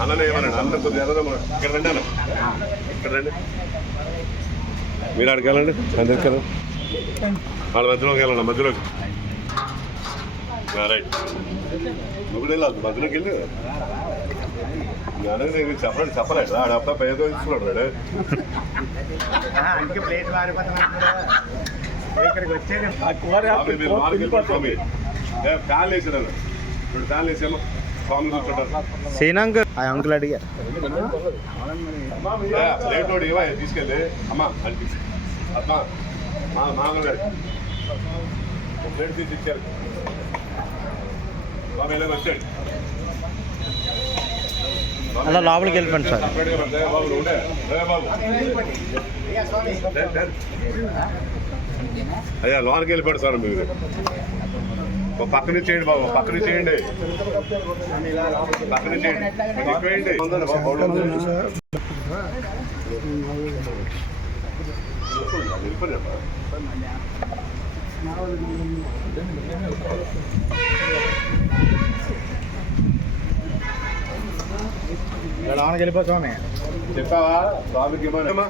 అన్ననే ఏమన్నాడు అన్న కొద్దిగా ఇక్కడ రండి అన్న ఇక్కడ రండి మీరు ఆడికి వెళ్ళండి అందరికి కదా వాళ్ళ మధ్యలోకి వెళ్ళండి మధ్యలోకి రైట్ నువ్వు కూడా వెళ్ళాలి మధ్యలోకి వెళ్ళి నేను చెప్పలేదు ఆడప్పుడు పేద తీసుకున్నాడు అందుకే ప్లేట్ ఇక్కడికి వచ్చేది ఫ్యాన్ వేసాడు ఇప్పుడు ఫ్యాన్ వేసాము స్వామి కూర్చుంటారు సీనాంక్ ఆ అంకుల్ అడిగారు ప్లేట్ నోడు ఏవా తీసుకెళ్ళి అమ్మా అనిపించి అమ్మా మామూలు గారు ప్లేట్ తీసి ఇచ్చారు స్వామి ఇలా వచ్చాడు అలా లోపలికి వెళ్ళిపోండి సార్ బాబు ఉండే బాబు అయ్యా లోనికి వెళ్ళిపోయాడు సార్ మీరు పక్కన చేయండి బాబు పక్కన చేయండి పక్కన చేయండి ఎక్కువేయండి లోనికి వెళ్ళిపోతామే చెప్పావా బాబుకి ఏమన్నా